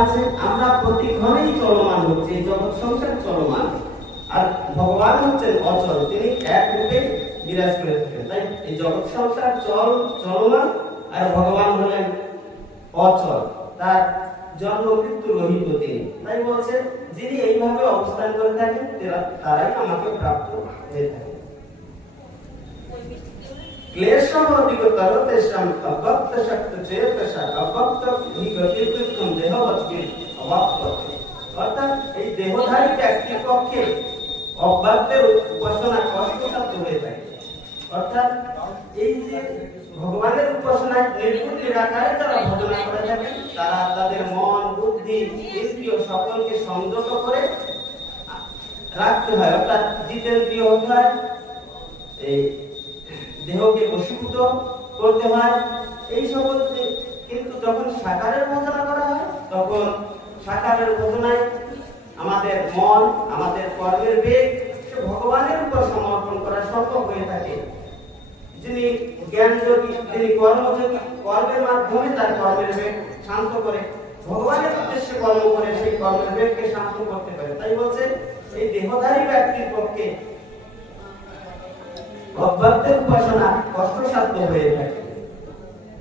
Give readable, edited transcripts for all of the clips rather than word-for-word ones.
আছে আমরা প্রতি ঘরেই চলমান হচ্ছে, এই জগৎ সংসার চলমান, আর ভগবান হচ্ছেন অচল, তিনি এক রূপে বিরাজ করে থাকেন। তাই এই জগৎ সংসার চলমান আর ভগবান হলেন অচল, তার জন্ম মৃত্যু রহিত তিনি। তাই বলছে যিনি এইভাবে অবস্থান করে থাকেন তারাই আমাকে প্রাপ্ত হয়ে থাকে। क्लेशम अधिकतर तेषाम अभक्त शक्त चेतसा अभक्त ही गतिकृतम देहवत्ति अवाप्तते। অর্থাৎ এই দেহধারী ব্যক্তির পক্ষে অব্যক্তের উপাসনা কষ্টসাধ্য হয়ে থাকে। অর্থাৎ এই যে ভগবানের উপাসনায় নির্গুণ নিরাকারে যারা ভজনা করে থাকেন তারা তাদের মন বুদ্ধি ইন্দ্রিয় সকলকে সংযত করে রাখতে হয়, অর্থাৎ জিতেন্দ্রিয় হতে হয়, এই দেহকে বশীভূত করতে হয়, এই সকল। কিন্তু যখন সাকারের ভজনা করা হয় তখন সাকারের ভজনায় আমাদের মন আমাদের কর্মের বেগ ভগবানের উপর সমর্পণ করা সম্ভব হয়ে থাকে। যিনি জ্ঞান যোগী, যিনি কর্মযোগী, কর্মের মাধ্যমে তার কর্মের বেগ শান্ত করে ভগবানের উদ্দেশ্যে কর্ম করে সেই কর্মের বেগকে শান্ত করতে পারে। তাই বলছে এই দেহধারী ব্যক্তির পক্ষে অব্যক্তের উপাসনা কষ্টসাধ্য হয়ে থাকে।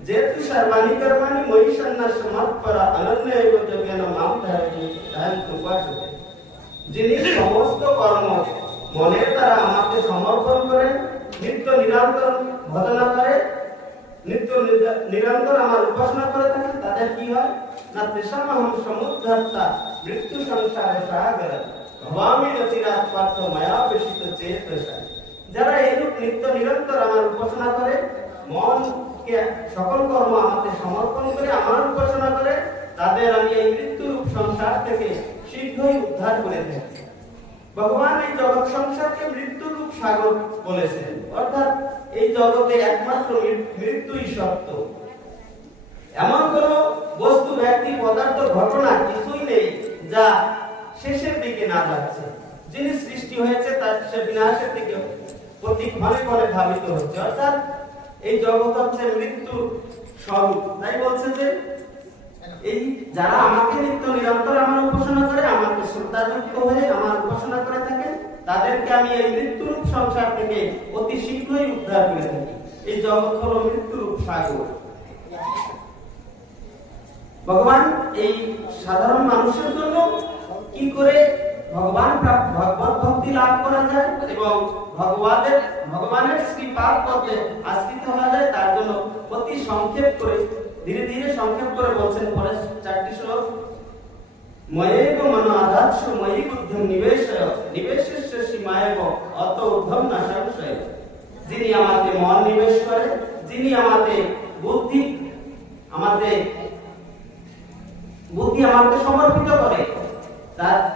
যেহেতু সর্বাণী কর্মাণি ময়ি সন্ন্যাস সমর্পণা অনন্য এব যোগেন মাম ধারয়তি উপাসতে। যিনি সমস্ত কর্ম মনের দ্বারা আমাকে সমর্পণ করেন, নিত্য নিরন্তর ভজনা করে, নিত্য নিরন্তর আমার উপাসনা করে থাকেন, তাদের কি হয় না তেষামহং সমুদ্ধর্তা মৃত্যু সংসারে সাগর ভবামি রচিরাৎ পার্থ মায়া বেশিত চেতসা। যারা এইরূপ নিত্য নিরন্তর আমার উপাসনা করে, মনকে সকল কর্ম আমাকে সমর্পণ করে আমার উপাসনা করে, তাদের আমি এই মৃত্যুরূপ সংসার থেকে শীঘ্রই উদ্ধার করে দেব। ভগবান এই জগৎ সংসারকে মৃত্যুরূপ সাগর বলেছেন, অর্থাৎ এই জগতে একমাত্র মৃত্যুই সত্য। এমন কোন বস্তু ব্যক্তি পদার্থ ঘটনা কিছুই নেই যা শেষের দিকে না যাচ্ছে। যিনি সৃষ্টি হয়েছে তার সে বিনাশের দিকে প্রতি ক্ষণে ক্ষণে ধাবিত হচ্ছে, অর্থাৎ এই জগৎ হচ্ছে মৃত্যুর স্বরূপ। তাই বলছে যে এই যারা আমাকে নিত্য নিরন্তর আমার উপাসনা করে, আমাকে শ্রদ্ধাযুক্ত হয়ে আমার উপাসনা করে থাকেন, তাদেরকে আমি এই মৃত্যুরূপ সংসার থেকে অতি শীঘ্রই উদ্ধার করে থাকি। এই জগৎ হলো মৃত্যুরূপ সাগর। ভগবান এই সাধারণ মানুষের জন্য কি করে ভগবত ভক্তি লাভ করা যায় এবং ভগবানের শ্রীপাদ পদে আশ্রিত হওয়া যায় তার জন্য অতি সংক্ষেপ করে ধীরে ধীরে সংক্ষেপ করে বলছেন পরে চারটি শ্লোক। ময়েব মনো আধাৎসু ময়ি বুদ্ধিম নিবেশয় নিবেশস্য সীমায়েব অত ঊর্ধ্বম না সংশয়। যিনি আমাতে মন নিবেশ করে, যিনি আমাতে বুদ্ধি আমাতে সমর্পিত করে,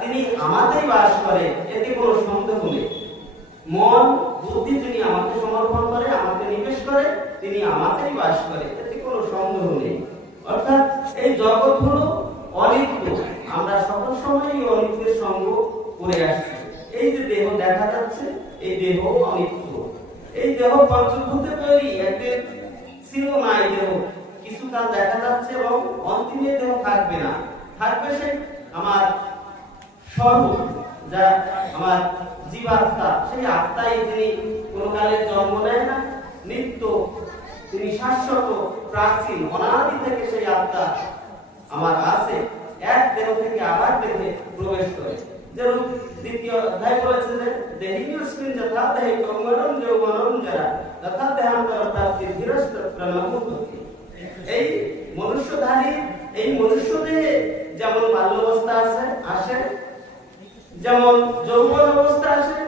তিনি আমাতেই বাস করে, এতে কোনো সন্দেহ নেই। মন বুদ্ধি যিনি আমাকে সমর্পণ করে, আমাকে নিবেশ করে, তিনি আমাতেই বাস করে, এতে কোনো সন্দেহ নেই। অর্থাৎ এই জগৎ হলো অনিত্য, আমরা সকল সময়ই অনিত্যের সঙ্গ করে আসছি। এই যে দেহ দেখা যাচ্ছে, এই দেহ অনিত্য। এই দেহ পঞ্চভূতে তৈরি, একদিন ছিল না এই দেহ, কিছুকাল দেখা যাচ্ছে এবং অন্তিমে দেহ থাকবে না। থাকবে সে আমার স্বরূপ, যা আমার জীবাত্মা, সেই আত্মাই যিনি কোনো কালে জন্ম নেয় না, নিত্য, তিনি শাশ্বত, প্রাচীন, অনাদি থেকে সেই আত্মা আমার আছে, এক দেহ থেকে আরেক দেহে প্রবেশ করে। যেরূপ দ্বিতীয় অধ্যায় বলেছে যে দেহিস্মিন যথা দেহে কৌমারম যৌবনম জরা তথা দেহান্তর প্রাপ্তি ধীরস্তত্র নমুপতি। এই মনুষ্যধারী এই মনুষ্য দেহে যেমন বাল্যাবস্থা আসে, যেমন যৌবন অবস্থা আসে,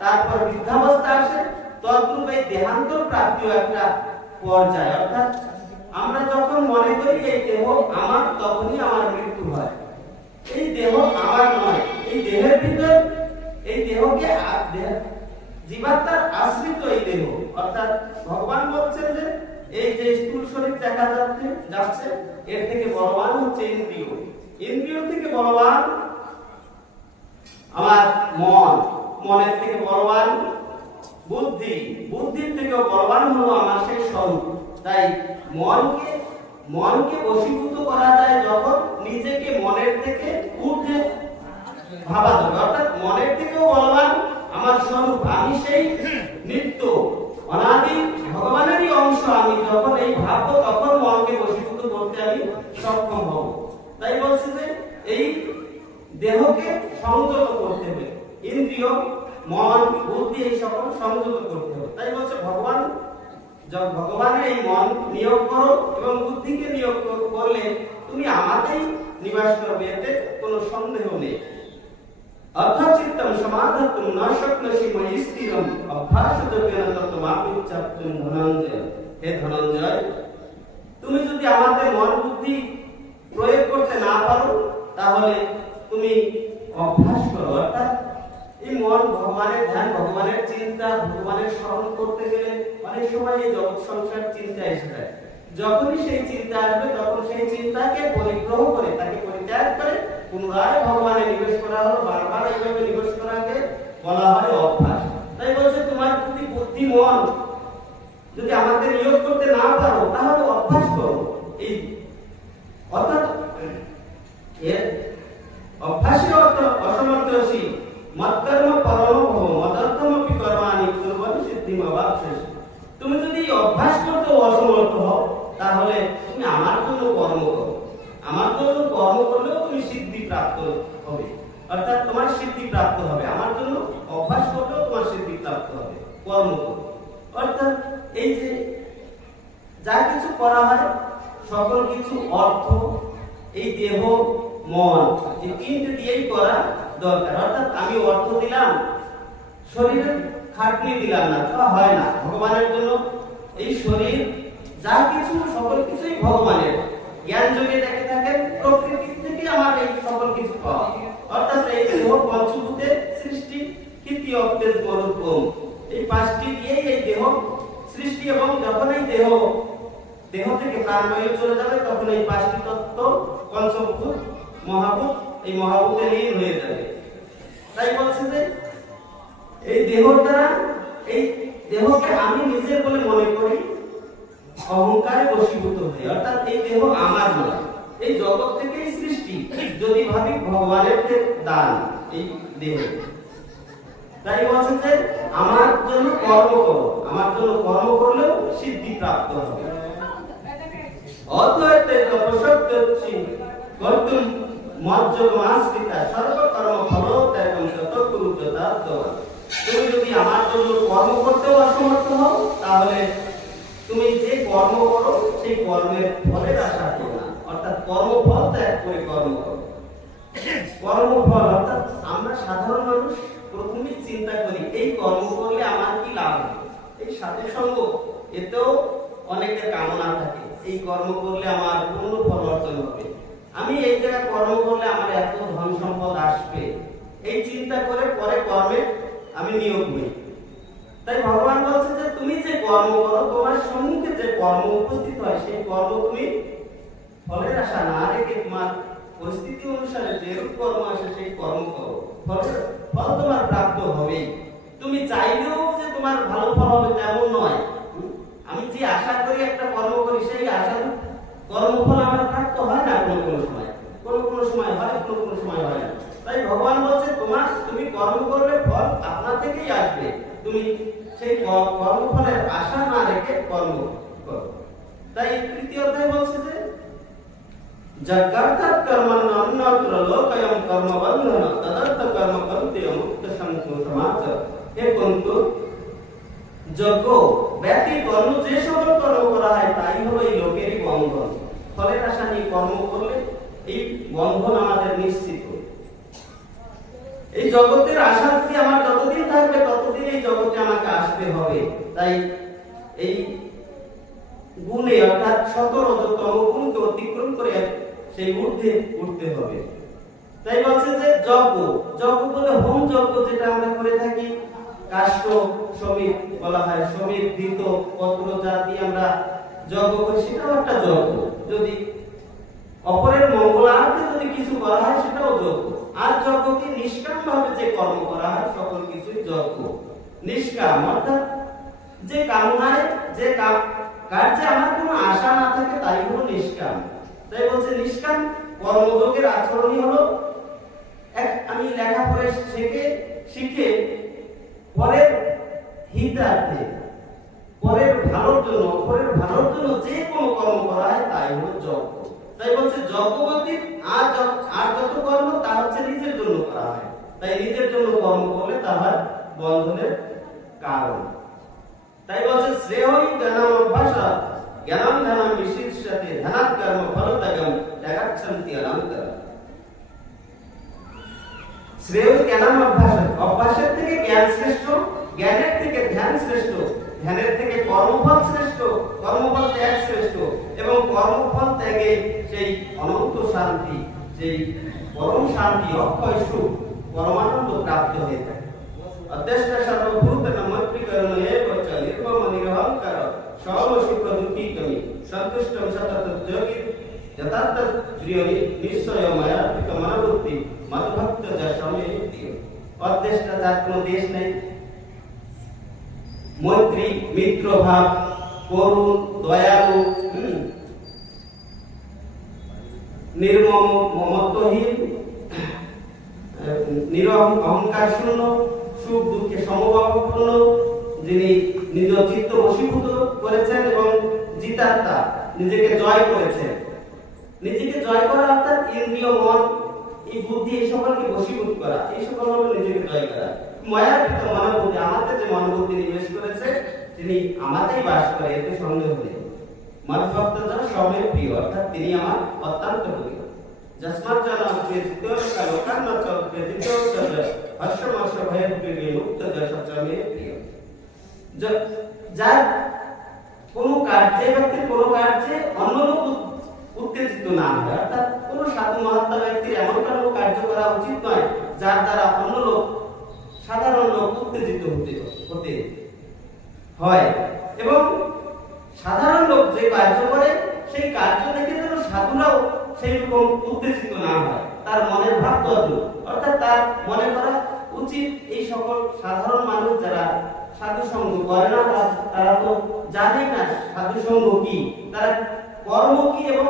তারপর বৃদ্ধাবস্থা আসে, তদ্রূপ এই দেহান্তর প্রাপ্তিও একটা পর্যায়। অর্থাৎ আমরা যখন মনে করি এই দেহ আমার, তখনই আমার মৃত্যু হয়। এই দেহ আমার নয়, এই দেহের ভিতর এই দেহকে জীবাত্মার আশ্রিত এই দেহ। অর্থাৎ ভগবান বলছেন যে এই যে স্থূল শরীর দেখা যাচ্ছে এর থেকে বলবান হচ্ছে ইন্দ্রিয়, ইন্দ্রিয় থেকে বলবান আমার মন, মনের থেকে বলবান বুদ্ধি, বুদ্ধির থেকে বলবান হলো আমার সেই স্বরূপ। তাই মনকে বশীভূত করা যায় যখন নিজেকে মনের থেকে ঊর্ধ্বে ভাবা যাবে, অর্থাৎ মনের থেকেও বলবান আমার স্বরূপ, আমি সেই নিত্য অনাদি ভগবানেরই অংশ। আমি যখন এই ভাববো তখন মনকে বশীভূত করতে আমি সক্ষম হব। তাই বলছে যে এই দেহকে সংযত করতে হবে, ইন্দ্রিয় মন বুদ্ধি এই সকল সংযত করতে হবে। তাই বলছে ভগবানের এই মন নিয়োগ করো এবং বুদ্ধিকে নিয়োগ করলে তুমি আমাতেই নিবাস করবে, এতে কোনো সন্দেহ নেই। অর্থাচিত্তম সমাধত্তম ন শক্নসি ময়ি স্থিরম অভ্যাসযোগেন তত্ত্বমাপিচ্ছাপ্তুম ধনঞ্জয়। হে ধনঞ্জয়, তুমি যদি আমাদের মন বুদ্ধি প্রয়োগ করতে না পারো তাহলে তুমি অভ্যাস করো, অর্থাৎ এই মন ভগবানের ধ্যান, ভগবানের চিন্তা, ভগবানের স্মরণ করতে গেলে অনেক সময় এই জগৎ সংসার চিন্তা এসে যায়। যখনই সেই চিন্তা আসবে তখন সেই চিন্তাকে পরিগ্রহ করে, তাকে পরিত্যাগ করে পুনরায় ভগবানে নিবেশ করা হলো। বারবার এইভাবে নিবেশ করাকে বলা হয় অভ্যাস। তাই বলছে তোমার যদি বুদ্ধি মন যদি আমাকে নিয়োগ করতে না পারো তাহলে অভ্যাস করো। এই অর্থাৎ এর অভ্যাসের অর্থ অসমর্থসী মৎকর্ম পরম ভব মদর্থমপি কর্মাণি কুর্বন সিদ্ধিমবাপ্স্যসি। তুমি যদি অভ্যাস করতে অসমর্থ হও তাহলে তুমি আমার জন্য কর্ম করো, আমার জন্য কর্ম করলেও তুমি সিদ্ধি প্রাপ্ত হবে, অর্থাৎ তোমার সিদ্ধি প্রাপ্ত হবে। আমার জন্য অভ্যাস করলেও তোমার সিদ্ধি প্রাপ্ত হবে, কর্ম করো। অর্থাৎ এই যে যা কিছু করা হয় সকল কিছু অর্থ এই দেহ মন এই তিনটে দিয়েই করা দরকার। অর্থাৎ আমি অর্থ দিলাম, শরীরে খাটনি দিলাম না, তা হয় না। ভগবানের জন্য এই শরীর যা কিছু সকল কিছুই ভগবানের। জ্ঞান যোগে দেখে থাকেন প্রকৃতি থেকে আমার এই সকল কিছু পাওয়া, অর্থাৎ এই দেহ পঞ্চভূতের সৃষ্টি, কৃতি অক্তেজ মরুদ্গম, এই পাঁচটি দিয়েই এই দেহ সৃষ্টি। এবং যখন এই দেহ থেকে প্রাণবায়ু চলে যাবে তখন এই পাঁচটি তত্ত্ব পঞ্চভূত মহাভূত এই মহাভূতে লীন হয়ে যাবে। তাই বলছে যে এই দেহর দ্বারা এই দেহকে আমি নিজে বলে মনে করি, অহংকারে বশীভূত হই, অর্থাৎ এই দেহ আমার নয়, এই জগৎ থেকেই সৃষ্টি। যদি ভাবি ভগবানের দান এই দেহ। তাই বলছে যে আমার জন্য কর্ম করো, আমার জন্য কর্ম করলেও সিদ্ধি প্রাপ্ত হবে। অদ্বৈতে তপস্যচ্ছি কর্তুম মজ্জমাশ্রিতা সর্বকর্ম ফলোত্যাগম তৎকুরুত তাত্ত্ববাদ। তুমি যদি আমার জন্য কর্ম করতেও অসমর্থ হও তাহলে তুমি যে কর্ম করো সেই কর্মের ফলের আশা করো না, অর্থাৎ কর্মফল ত্যাগ করে কর্ম করো। কর্মফল অর্থাৎ আমরা সাধারণ মানুষ প্রথমেই চিন্তা করি এই কর্ম করলে আমার কি লাভ হবে, এই সাধু সঙ্গ এতেও অনেকের কামনা থাকে, এই কর্ম করলে আমার পূর্ণ ফল অর্জন হবে, আমি এই জায়গায় কর্ম করলে আমার এত ধন সম্পদ আসবে, এই চিন্তা করে পরে কর্মে আমি নিয়োগ হই। তাই ভগবান বলছে যে তুমি যে কর্ম করো, তোমার সম্মুখে যে কর্ম উপস্থিত হয় সেই কর্ম তুমি ফলের আশা না রেখে তোমার পরিস্থিতি অনুসারে যে কর্ম আসে সেই কর্ম করো, ফল তোমার প্রাপ্ত হবেই। তুমি চাইলেও যে তোমার ভালো ফল হবে তেমন নয়। আমি যে আশা করি একটা কর্ম করি সেই আশা কর্মফল আমার প্রাপ্ত হয় না, কোনো কোনো সময় হয়, কোনো সময় হয় না। তাই ভগবান বলছে তুমি কর্ম করলে ফল আপনার থেকেই আসবে, তুমি সেই কর্মফলের আশা না রেখে কর্ম করো। তাই তৃতীয় অধ্যায় বলছে যে যজ্ঞার্থাৎ কর্মণ অন্যত্র লোকয়ং কর্মবন্ধন তদর্থ কর্ম কর্তে মুক্ত সমাজ। হে বন্ধু, যজ্ঞ ব্যতীত অন্য যে সকল কর্ম করা হয় তাই হলো এই লোকেরই বন্ধন। ফলের আশা নিয়ে কর্ম করলে এই বন্ধন আমাদের নিশ্চিত। এই জগতের আশা যদি আমার যতদিন থাকবে ততদিন এই জগতে আমাকে আসতে হবে। তাই এই গুণে অর্থাৎ সত রজতম গুণকে অতিক্রম করে সেই ঊর্ধ্বে উঠতে হবে। তাই বলছে যে যজ্ঞ বলে হোম যজ্ঞ যেটা আমরা করে থাকি, কাষ্ঠ সমিত বলা হয়, সমিত ঘৃত পত্র যা দিয়ে আমরা যজ্ঞ করি সেটাও একটা যজ্ঞ। যদি অপরের মঙ্গলার্থে যদি কিছু করা হয় সেটাও যজ্ঞ। আর যজ্ঞকে নিষ্কাম ভাবে যে কর্ম করা হয় সকল কিছুই যজ্ঞ। নিষ্কাম অর্থাৎ যে কামনায় যে কার্যে আমার কোনো আশা না থাকে তাই হলো নিষ্কাম। তাই বলছে নিষ্কাম কর্মযোগের আচরণই হলো আমি লেখাপড়া শিখে পরের হিতার্থে, পরের ভালোর জন্য যে কোনো কর্ম করা হয় তাই হলো যজ্ঞ। তাই বলছে যজ্ঞ বলতে আর যত কর্ম তা হচ্ছে নিজের জন্য করা হয়। তাই নিজের জন্য কর্ম করলে তা হয় বন্ধনের কারণ। তাই বলছে শ্রেয়ই জ্ঞানম অভ্যাসাৎ জ্ঞানম ধ্যানম বিশিষ্যতে ধ্যানাৎ কর্ম ফলত্যাগম ত্যাগাচ্ছন্তি অনন্তর। শ্রেয় জ্ঞানম অভ্যাসের থেকে জ্ঞান শ্রেষ্ঠ, জ্ঞানের থেকে ধ্যান শ্রেষ্ঠ, ধ্যানের থেকে কর্মফল শ্রেষ্ঠ, কর্মফল ত্যাগ শ্রেষ্ঠ, এবং কর্মফল ত্যাগে সেই অনন্ত শান্তি, সেই পরম শান্তি, অক্ষয় সুখ, পরমানন্দ প্রাপ্ত হয়ে থাকে। অদ্দেষ্টা সর্বভূতেন মৈত্রীকরণ এব চ নির্মম নিরহংকার সর্ব সুখ দুঃখী কমি সন্তুষ্টম সতত যোগী যথার্থ প্রিয় নিশ্চয় মায়াত্মিক মনোবৃত্তি মদভক্ত যা সময়ে প্রিয়। অদ্দেষ্টা যার কোনো দেশ নেই, মৈত্রী মিত্র ভাব, করুণ দয়ালু, নির্মম মমত্বহীন, অহংকার শূন্য, সুখ দুঃখে সমভাবাপন্ন, যিনি নিজ চিত্ত বশীভূত করেছেন এবং জিতাত্মা, নিজেকে জয় করেছেন। নিজেকে জয় করা অর্থাৎ ইন্দ্রিয়, মন, এই বুদ্ধি, এই সকলকে বশীভূত করা, এই সকল হলো নিজেকে জয় করা। মায়াবৃত মনোবুদ্ধি, আমাদের যে মনোবুদ্ধি নিবেশ করেছে তিনি আমাদেরই বাস করে, এতে সন্দেহ নেই। মদ্ভক্ত যা সবে প্রিয়, অর্থাৎ তিনি আমার অত্যন্ত প্রিয়। যস্মাৎ জন অপ্রেজিত লোকান্ন চ অপ্রেজিত হর্ষমর্ষ ভয়প্রিয় মুক্ত যশ মে প্রিয়। যার কোনো কার্যে, ব্যক্তির কোনো কার্যে অন্য লোক উত্তেজিত না হয়, অর্থাৎ কোনো সাধু মহাত্মা ব্যক্তির এমন কোনো কার্য করা উচিত নয় যার দ্বারা অন্য লোক, সাধারণ লোক উত্তেজিত হতে হয়। এবং সাধারণ লোক যে কার্য করে সেই কার্য দেখে যেন সাধুরাও সেই রকম উত্তেজিত না হয়, তার মনের ভাব তদ্রূপ। অর্থাৎ তার মনে করা উচিত এই সকল সাধারণ মানুষ যারা সাধু সঙ্গ করে না, তারা তো জানে না সাধু সঙ্গ কি, তারা কর্ম কি এবং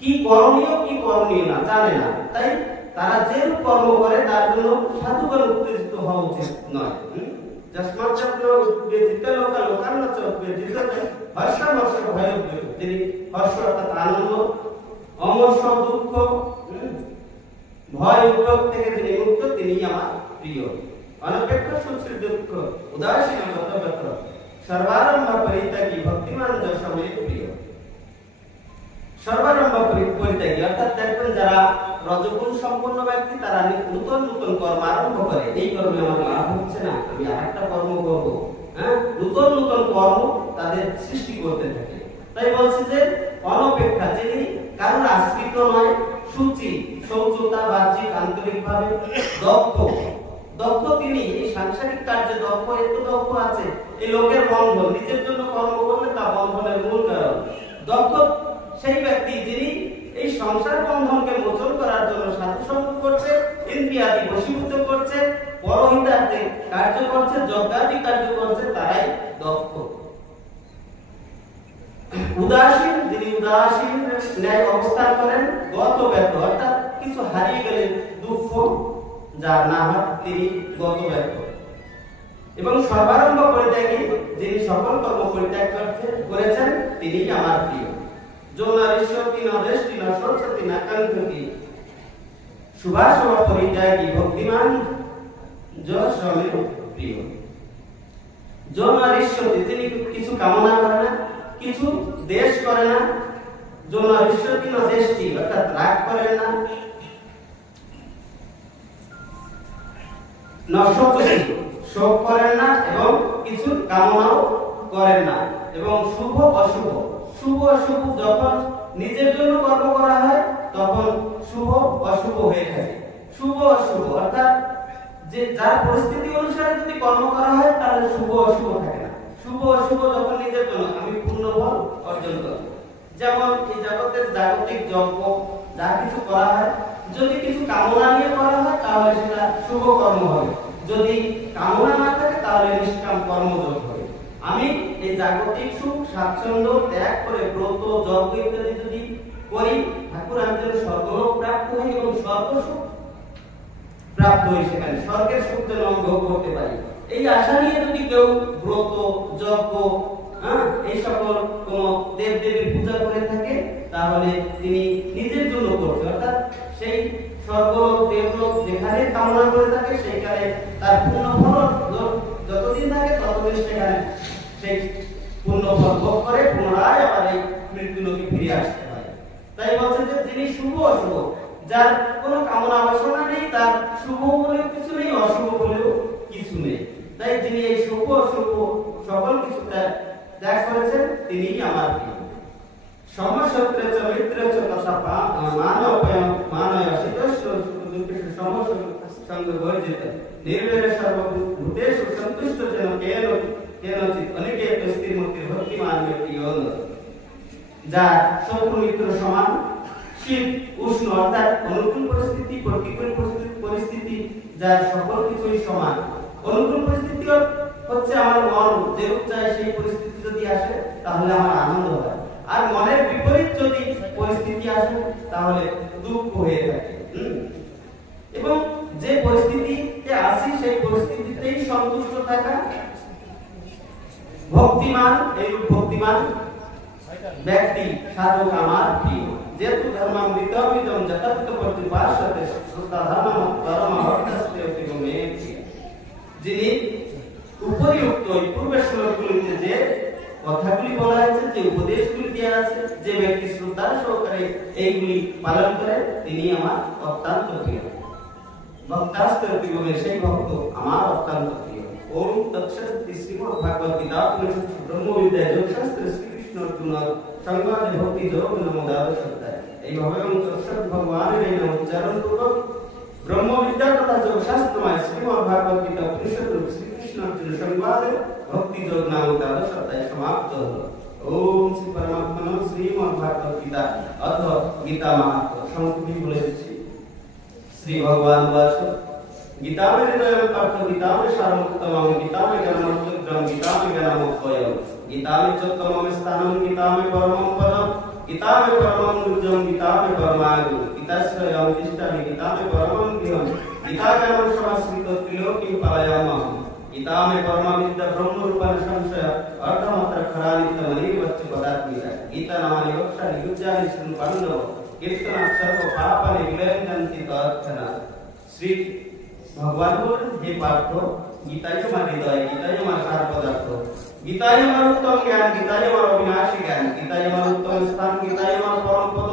কি করণীয় কি করণীয় না জানে না। তাই তারা যে কর্ম করে তার জন্য সাধুগণ উত্তেজিত হওয়া উচিত নয়। যস্মাৎ উত্তেজিত লোকা লোকান্ন চ উত্তেজিত হর্ষমর্ষ ভয়প্রিয়, যিনি হর্ষ অর্থাৎ আনন্দ, অমর্ষ দুঃখ, ভয় উদ্বেগ থেকে যিনি মুক্ত, তিনি আমার প্রিয়। অনপেক্ষ সুশ্রী দুঃখ উদাসীন গতব্যত সর্বারম্ভ পরিত্যাগী ভক্তিমান যশ মে প্রিয়। সর্বারম্ভ পরিত্যাগী অর্থাৎ দেখবেন যারা রজগুণ সম্পন্ন ব্যক্তি, তারা নতুন নতুন কর্ম আরম্ভ করে। এই কর্মে আমার লাভ হচ্ছে না, আমি আরেকটা কর্ম করবো, নতুন নতুন কর্ম তাদের সৃষ্টি করতে থাকে। তাই বলছে যে অনপেক্ষা, যিনি কারণ আশ্রিত নয়, সূচি, শৌচতা, বাহ্যিক আন্তরিকভাবে দক্ষ, তিনি এই সাংসারিক কার্যে দক্ষ, এত দক্ষ আছে। এই লোকের বন্ধন, নিজের জন্য কর্ম করলে তা বন্ধনের মূল কারণ। দক্ষ সেই ব্যক্তি যিনি এই সংসার বন্ধনকে মোচন করার জন্য সাধু সঙ্গ করছে, ইন্দ্রিয়াদি বশীভূত করছে, পরহিতার্থে কার্য করছে, যজ্ঞাদি কার্য করছে, তারাই দক্ষ। উদাসীন, যিনি উদাসীন ন্যায় অবস্থান করেন, গতব্যত অর্থাৎ কিছু হারিয়ে গেলে দুঃখ যার না হয় তিনি গতব্যত। এবং সর্বারম্ভ পরিত্যাগী, যিনি সকল কর্ম পরিত্যাগ করেছেন, তিনি আমার প্রিয়। যৌনারিষ্যতি ন দৃষ্টি ন শোচতি ন কাঙ্ক্ষতি শুভাশুভ পরিত্যাগী ভক্তিমান যশ মে প্রিয়। যৌনারিষ্যতি, তিনি কিছু কামনা করে না, কিছু দেশ করে না। যৌনারিষ্যতি ন দৃষ্টি অর্থাৎ রাগ করেন না। ন শোচতি, শোক করেন না, এবং কিছু কামনাও করেন না। এবং শুভ অশুভ, শুভ অশুভ যখন নিজের জন্য কর্ম করা হয় তখন শুভ অশুভ হয়ে থাকে। শুভ অশুভ অর্থাৎ যে যার পরিস্থিতি অনুসারে যদি কর্ম করা হয় তাহলে শুভ অশুভ থাকে না। শুভ অশুভ যখন নিজের জন্য, আমি পূর্ণ ফল অর্জন করব। যেমন এই জগতের জাগতিক যজ্ঞ যা কিছু করা হয়, যদি কিছু কামনা নিয়ে করা হয় তাহলে সেটা শুভ কর্ম হবে, যদি কামনা না থাকে তাহলে নিষ্কাম কর্মযোগ হবে। আমি এই জাগতিক সুখ স্বাচ্ছন্দ্য ত্যাগ করে ব্রত যজ্ঞ ইত্যাদি যদি করি, ঠাকুর আমি যেন স্বর্গলোক প্রাপ্ত হই এবং স্বর্গসুখ প্রাপ্ত হই, সেখানে স্বর্গের সুখ যেন আমি ভোগ করতে পারি। এই আশা নিয়ে যদি কেউ ব্রত, যজ্ঞ, এই সকল কোন দেব দেবীর পূজা করে থাকে, তাহলে তিনি নিজের জন্য করছে, অর্থাৎ সেই স্বর্গলোক, দেবলোক যেখানে কামনা করে থাকে, সেইখানে তার পূর্ণ ফল যতদিন থাকে ততদিন সেখানে সেই পূর্ণ ফল ভোগ করে পুনরায় আবার এই মৃত্যুলোকে ফিরে আসতে হয়। তাই বলছে যে যিনি শুভ অশুভ, যার কোনো কামনা বাসনা নেই, তার শুভ বলেও কিছু নেই, অশুভ বলেও কিছু নেই। তাই যিনি এই শুভ অশুভ সকল কিছু ত্যাগ করেছেন, তিনিই আমার প্রিয়। সমসত্রে চ মিত্রে চ তথা মানয় শীতোষ্ণ দুঃখেষ সমসঙ্গ বর্জিত নির্ভয়ে সর্বভূতেষু সন্তুষ্ট যেন কেনচিৎ অনিকেত স্থিরমূর্তি ভক্তিমান ব্যক্তি যা শত্রু মিত্র সমান, শীত উষ্ণ অর্থাৎ অনুকূল পরিস্থিতি, প্রতিকূল পরিস্থিতি, যার সকল কিছুই সমান। অনুকূল পরিস্থিতি হচ্ছে আমার মন যেরূপ চায় সেই পরিস্থিতি যদি আসে তাহলে আমার আনন্দ হয়, আর মনের বিপরীত যদি পরিস্থিতি আসে তাহলে দুঃখ হয়ে থাকে। এবং যে পরিস্থিতিতে আছি সেই পরিস্থিতিতেই সন্তুষ্ট থাকা ভক্তিমান, এইরূপ ভক্তিমান ব্যক্তি সাধক আমার প্রিয়। যেহেতু ধর্মামৃতমিদং যথার্থ প্রতিপাদ্যতে সুস্থা ধর্মম পরম অর্থস্তে মেতি, যিনি উপরিউক্ত এই পূর্বের শ্লোকগুলিতে যে কথাগুলি বলা হয়েছে, যে উপদেশগুলি দেওয়া আছে, যে ব্যক্তি শ্রদ্ধার সহকারে এইগুলি পালন করে, তিনি আমার অত্যন্ত প্রিয়। ভক্তাস্তে প্রিয়, সেই ভক্ত আমার অত্যন্ত প্রিয়। ওম তৎসৎ। শ্রীমদ্ ভাগবত গীতা উপনিষদ ব্রহ্মবিদ্যায় যোগশাস্ত্র শ্রীকৃষ্ণ অর্জুন সংবাদে ভক্তি যোগ নমো দ্বাদশ অধ্যায়। এইভাবে ওম তৎসৎ ভগবানের এই নাম উচ্চারণ পূর্বক ব্রহ্মবিদ্যা তথা যোগশাস্ত্রময় শ্রীমদ্ ভাগবত গীতা উপনিষদ শ্রীকৃষ্ণ অর্জুন সংবাদে ভক্তি যোগ নাম দ্বাদশ অধ্যায় সমাপ্ত হলো। ওম শ্রী পরমাত্মা শ্রীমদ্ ভাগবত গীতা অথ গীতা মাহাত্ম্য সংক্ষেপে বলে দিচ্ছি। শ্রী ভগবান বাচ গীতা মে হৃদয়ম পার্থ গীতা মে সারমুক্তমং গীতা মে জ্ঞানমুদ্রম গীতা মে জ্ঞানমুক্তয়ম গীতা মে চোত্তমং স্থানম গীতা মে পরমং পদম গীতা মে পরমং গুরুজং গীতা মে পরমাগু গীতাশ্রয়ং তিষ্ঠামি গীতা মে পরমং গৃহম গীতা জ্ঞানম সমাশ্রিত ত্রিলোকীং পালয়ামহম গীতা মে পরমাবিদ্যা ব্রহ্মরূপং সংশয় অর্ধমাত্র খরানিত্যমনির্বচ্চ পদাত্মিকা গীতা নামানি বক্ষানি গুজ্জানি শৃণু পাণ্ডব কীর্তনাৎ সর্ব পাপানি বিলয়ন্তি তৎক্ষণাৎ। শ্রী ভগবান বলেন, হে পার্থ, গীতাই আমার হৃদয়, গীতাই আমার সার পদার্থ, গীতাই আমার উত্তম জ্ঞান, গীতাই আমার অবিনাশী জ্ঞান, গীতাই আমার উত্তম স্থান, গীতাই আমার পরম পদ,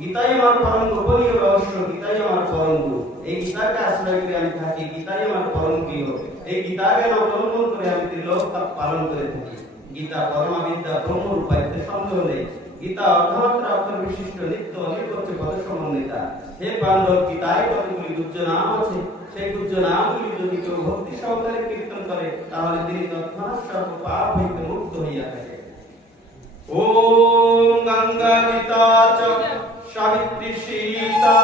গীতাই আমার পরম গোপনীয় রহস্য, গীতাই আমার পরম গুরু। এই গীতাকে আশ্রয় করে আমি থাকি, গীতাই আমার পরম প্রিয়। এই গীতা জ্ঞান অবলম্বন করে আমি ত্রিলোক পালন করে থাকি। গীতা পরমাবিদ্যা ব্রহ্মরূপা, এতে সন্দেহ নেই। গীতা অর্ধমাত্র অক্ষর বিশিষ্ট নিত্য অনির্বচ্য পদ সমন্বিতা। হে পাণ্ডব, গীতায় কতগুলি গুহ্য নাম আছে, সেই গুহ্য নামগুলি যদি কেউ ভক্তি সহকারে কীর্তন করে, তাহলে তিনি তৎক্ষণাৎ সর্ব পাপ হইতে মুক্ত হইয়া থাকে। ওম গঙ্গা গীতা চ সাবিত্রী সীতা